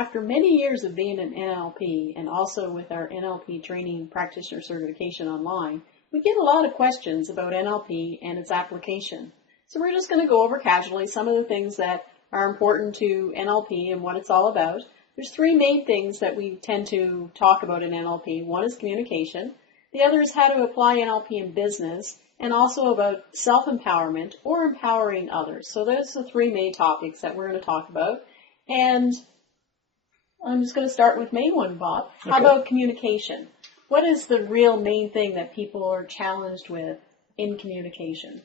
After many years of being an NLP and also with our NLP training practitioner certification online, we get a lot of questions about NLP and its application. So we're just going to go over casually some of the things that are important to NLP and what it's all about. There's three main things that we tend to talk about in NLP. One is communication. The other is how to apply NLP in business, and also about self-empowerment or empowering others. So those are the three main topics that we're going to talk about. And I'm just going to start with main one, Bob. How about communication? What is the real main thing that people are challenged with in communication?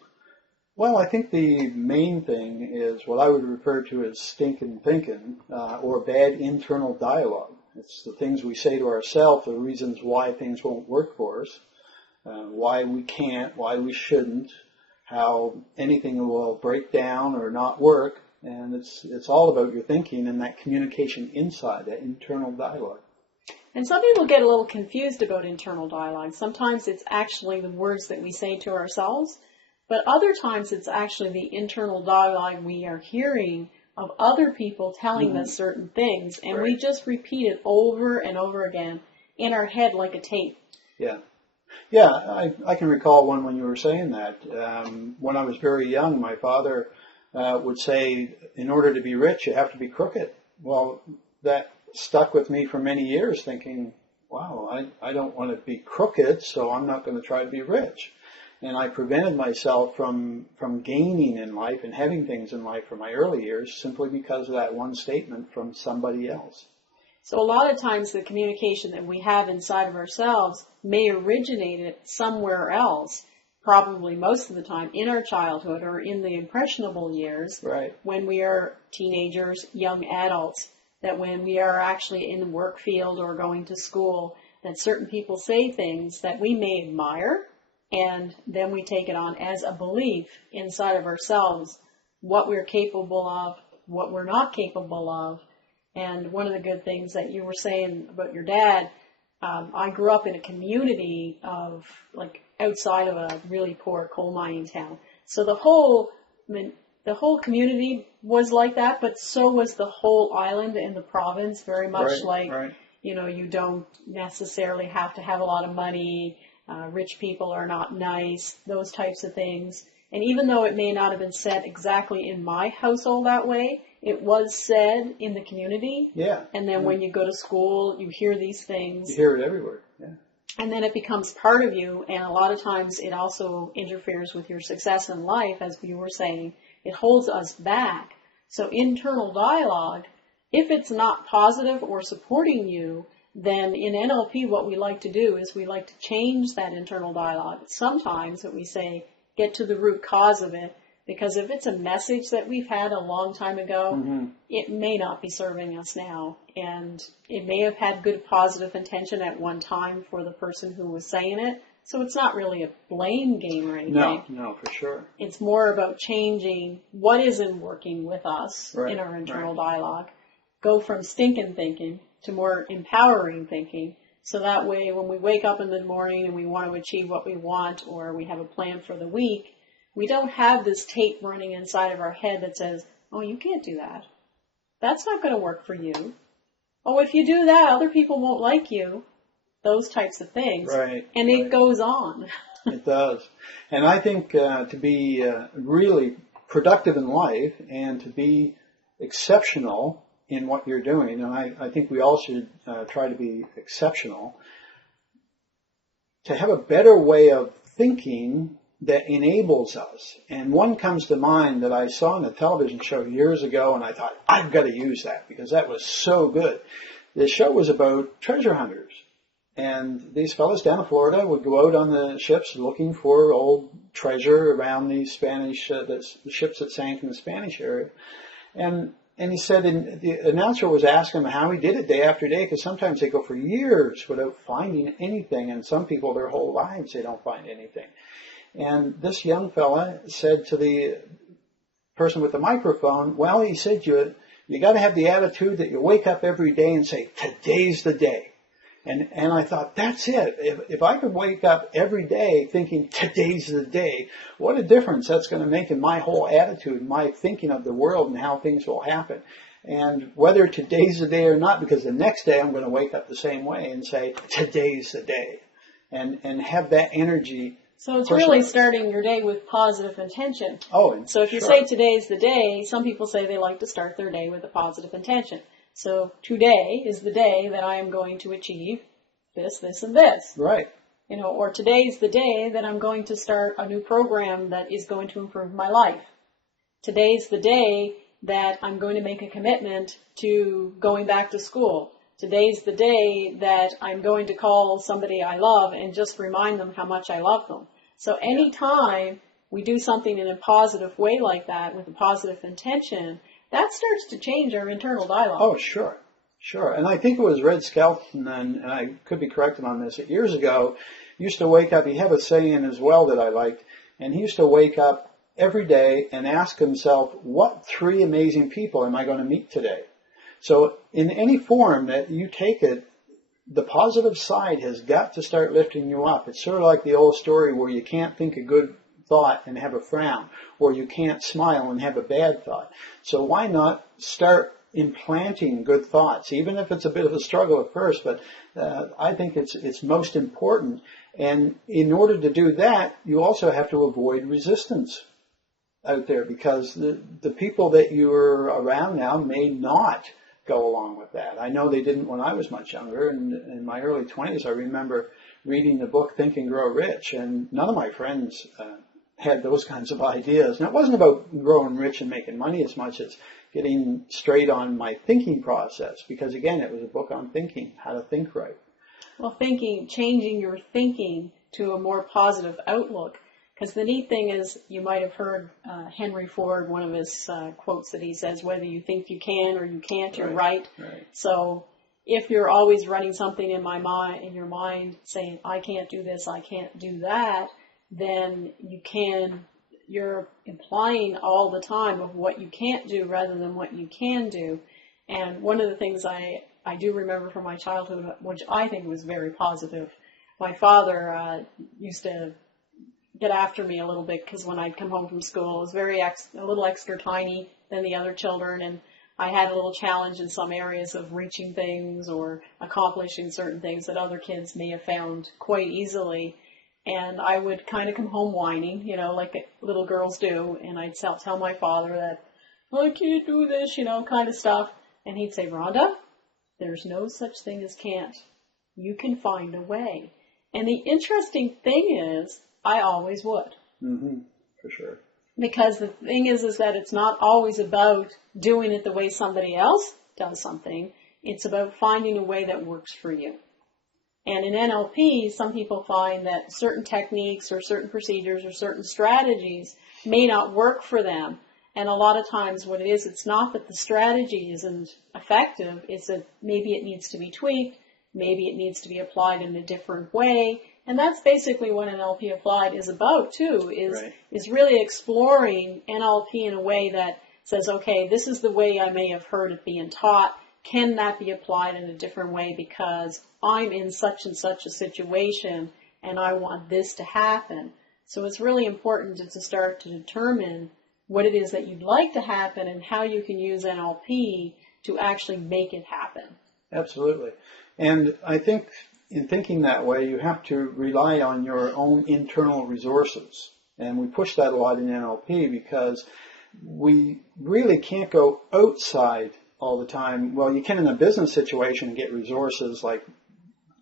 Well, I think the main thing is what I would refer to as stinking thinking, or bad internal dialogue. It's the things we say to ourselves, the reasons why things won't work for us, why we can't, why we shouldn't, how anything will break down or not work. And it's all about your thinking and that communication inside, that internal dialogue. And some people get a little confused about internal dialogue. Sometimes it's actually the words that we say to ourselves, but other times it's actually the internal dialogue we are hearing of other people telling us certain things, and we just repeat it over and over again in our head like a tape. Yeah. Yeah, I can recall one when you were saying that. When I was very young, my father would say, in order to be rich, you have to be crooked. Well, that stuck with me for many years, thinking, wow, I don't want to be crooked, so I'm not going to try to be rich. And I prevented myself from gaining in life and having things in life from my early years simply because of that one statement from somebody else. So a lot of times the communication that we have inside of ourselves may originate somewhere else, probably most of the time in our childhood or in the impressionable years, when we are teenagers, young adults, that when we are actually in the work field or going to school, that certain people say things that we may admire, and then we take it on as a belief inside of ourselves, what we're capable of, what we're not capable of. And one of the good things that you were saying about your dad, I grew up in a community of, like, outside of a really poor coal mining town. So the whole community was like that, but so was the whole island and the province, very much you know, you don't necessarily have to have a lot of money. Rich people are not nice, those types of things. And even though it may not have been said exactly in my household that way, it was said in the community. Yeah. And then when you go to school, you hear these things. You hear it everywhere. Yeah. And then it becomes part of you, and a lot of times it also interferes with your success in life, as you were saying. It holds us back. So internal dialogue, if it's not positive or supporting you, then in NLP what we like to do is we like to change that internal dialogue. Sometimes what we say, get to the root cause of it, because if it's a message that we've had a long time ago, it may not be serving us now. And it may have had good positive intention at one time for the person who was saying it. So it's not really a blame game or anything. No, for sure. It's more about changing what isn't working with us in our internal dialogue. Go from stinking thinking to more empowering thinking. So that way when we wake up in the morning and we want to achieve what we want, or we have a plan for the week, we don't have this tape running inside of our head that says, oh, you can't do that. That's not going to work for you. Oh, if you do that, other people won't like you. Those types of things. And it goes on. It does. And I think to be really productive in life and to be exceptional in what you're doing, and I think we all should try to be exceptional, to have a better way of thinking that enables us. And one comes to mind that I saw on a television show years ago, and I thought, I've got to use that because that was so good. The show was about treasure hunters. And these fellas down in Florida would go out on the ships looking for old treasure around the Spanish, the ships that sank in the Spanish area. And he said, and the announcer was asking him how he did it day after day, because sometimes they go for years without finding anything, and some people their whole lives they don't find anything. And this young fella said to the person with the microphone, well, he said, you got to have the attitude that you wake up every day and say, today's the day. And I thought, that's it. If I could wake up every day thinking today's the day, what a difference that's going to make in my whole attitude, my thinking of the world and how things will happen. And whether today's the day or not, because the next day I'm going to wake up the same way and say, today's the day. And have that energy. So it's really starting your day with positive intention. Oh, so if you say today's the day, some people say they like to start their day with a positive intention. So today is the day that I am going to achieve this, this, and this. Right. Or today's the day that I'm going to start a new program that is going to improve my life. Today's the day that I'm going to make a commitment to going back to school. Today's the day that I'm going to call somebody I love and just remind them how much I love them. So anytime we do something in a positive way like that with a positive intention, that starts to change our internal dialogue. Oh, sure. Sure. And I think it was Red Skelton, and I could be corrected on this, years ago, used to wake up, he had a saying as well that I liked, and he used to wake up every day and ask himself, what 3 amazing people am I going to meet today? So in any form that you take it, the positive side has got to start lifting you up. It's sort of like the old story where you can't think a good thought and have a frown, or you can't smile and have a bad thought. So why not start implanting good thoughts, even if it's a bit of a struggle at first, but I think it's most important. And in order to do that, you also have to avoid resistance out there, because the people that you're around now may not go along with that. I know they didn't when I was much younger. And in my early 20s, I remember reading the book Think and Grow Rich, and none of my friends had those kinds of ideas. And it wasn't about growing rich and making money as much as getting straight on my thinking process, because again, it was a book on thinking, how to think right. Well, changing your thinking to a more positive outlook. Because the neat thing is, you might have heard Henry Ford, one of his quotes that he says, whether you think you can or you can't, you're right. So if you're always running something in your mind saying, I can't do this, I can't do that, then you're implying all the time of what you can't do rather than what you can do. And one of the things I do remember from my childhood, which I think was very positive, my father used to get after me a little bit, because when I'd come home from school, it was a little extra tiny than the other children, and I had a little challenge in some areas of reaching things or accomplishing certain things that other kids may have found quite easily. And I would kind of come home whining, like little girls do, and I'd tell my father that, I can't do this, kind of stuff. And he'd say, Rhonda, there's no such thing as can't. You can find a way. And the interesting thing is, I always would. Mm-hmm. For sure. Because the thing is that it's not always about doing it the way somebody else does something. It's about finding a way that works for you. And in NLP, some people find that certain techniques or certain procedures or certain strategies may not work for them. And a lot of times what it is, it's not that the strategy isn't effective, it's that maybe it needs to be tweaked, maybe it needs to be applied in a different way. And that's basically what NLP Applied is about too, is really exploring NLP in a way that says, okay, this is the way I may have heard it being taught. Can that be applied in a different way because I'm in such and such a situation and I want this to happen? So it's really important to start to determine what it is that you'd like to happen and how you can use NLP to actually make it happen. Absolutely. And I think in thinking that way, you have to rely on your own internal resources. And we push that a lot in NLP because we really can't go outside all the time. Well, you can in a business situation get resources like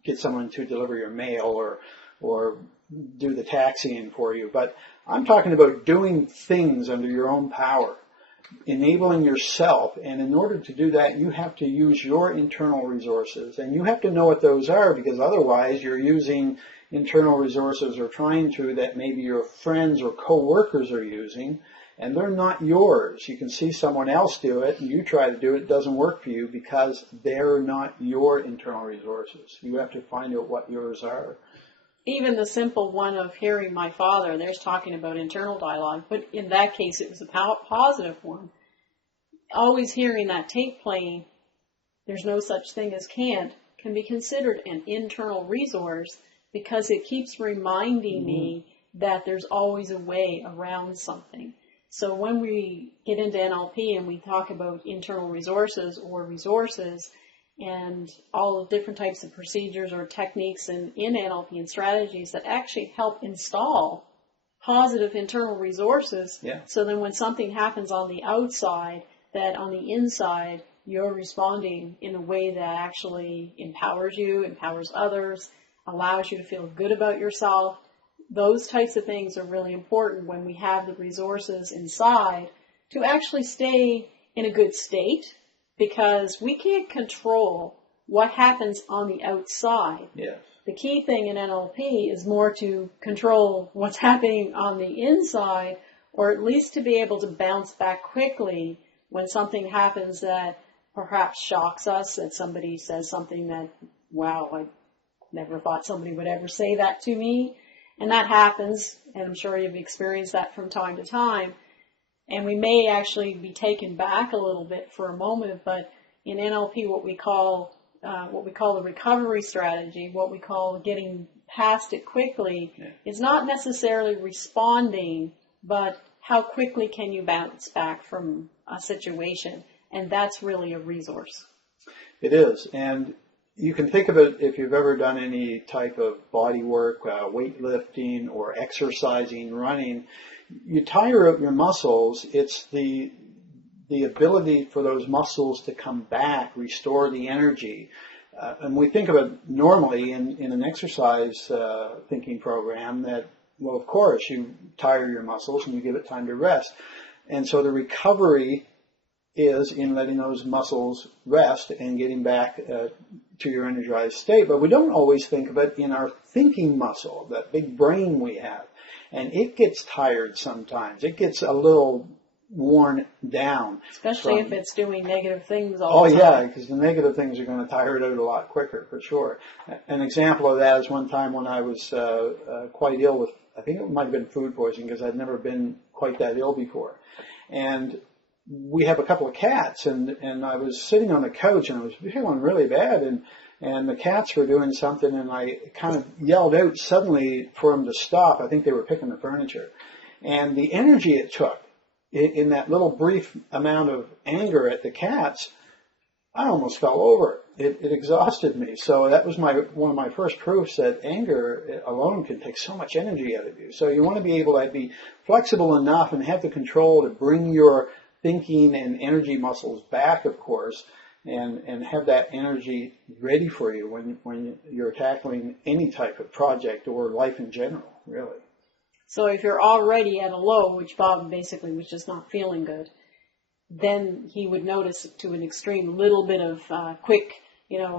get someone to deliver your mail or do the taxiing for you. But I'm talking about doing things under your own power, enabling yourself. And in order to do that, you have to use your internal resources. And you have to know what those are, because otherwise you're using internal resources or trying to that maybe your friends or coworkers are using, and they're not yours. You can see someone else do it, and you try to do it, it doesn't work for you because they're not your internal resources. You have to find out what yours are. Even the simple one of hearing my father, there's talking about internal dialogue, but in that case it was a positive one. Always hearing that tape playing, there's no such thing as can't, can be considered an internal resource because it keeps reminding me that there's always a way around something. So when we get into NLP and we talk about internal resources or resources and all the different types of procedures or techniques in NLP and strategies that actually help install positive internal resources, so then when something happens on the outside, that on the inside you're responding in a way that actually empowers you, empowers others, allows you to feel good about yourself. Those types of things are really important when we have the resources inside to actually stay in a good state, because we can't control what happens on the outside. Yes. The key thing in NLP is more to control what's happening on the inside, or at least to be able to bounce back quickly when something happens that perhaps shocks us, that somebody says something that, wow, I never thought somebody would ever say that to me. And that happens, and I'm sure you've experienced that from time to time. And we may actually be taken back a little bit for a moment, but in NLP, what we call the recovery strategy, what we call getting past it quickly, is not necessarily responding, but how quickly can you bounce back from a situation. And that's really a resource. It is. And you can think of it, if you've ever done any type of body work, weightlifting or exercising, running, you tire out your muscles. It's the ability for those muscles to come back, restore the energy. And we think of it normally in an exercise thinking program that, well, of course, you tire your muscles and you give it time to rest. And so the recovery is in letting those muscles rest and getting back to your energized state. But we don't always think of it in our thinking muscle, that big brain we have. And it gets tired sometimes. It gets a little worn down. Especially if it's doing negative things all the time. Oh, yeah, because the negative things are going to tire it out a lot quicker, for sure. An example of that is one time when I was quite ill with, I think it might have been food poisoning, because I'd never been quite that ill before. And we have a couple of cats, and I was sitting on the couch, and I was feeling really bad, and the cats were doing something, and I kind of yelled out suddenly for them to stop. I think they were picking the furniture. And the energy it took in that little brief amount of anger at the cats, I almost fell over. It exhausted me. So that was one of my first proofs that anger alone can take so much energy out of you. So you want to be able to be flexible enough and have the control to bring your thinking and energy muscles back, of course, and have that energy ready for you when you're tackling any type of project or life in general, really. So if you're already at a low, which Bob basically was just not feeling good, then he would notice to an extreme little bit of quick,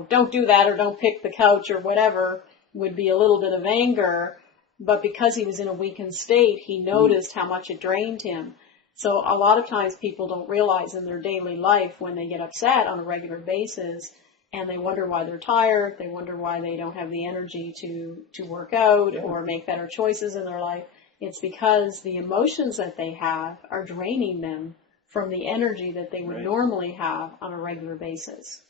don't do that or don't pick the couch or whatever, would be a little bit of anger. But because he was in a weakened state, he noticed how much it drained him. So a lot of times people don't realize in their daily life when they get upset on a regular basis and they wonder why they're tired, they wonder why they don't have the energy to work out or make better choices in their life. It's because the emotions that they have are draining them from the energy that they would normally have on a regular basis.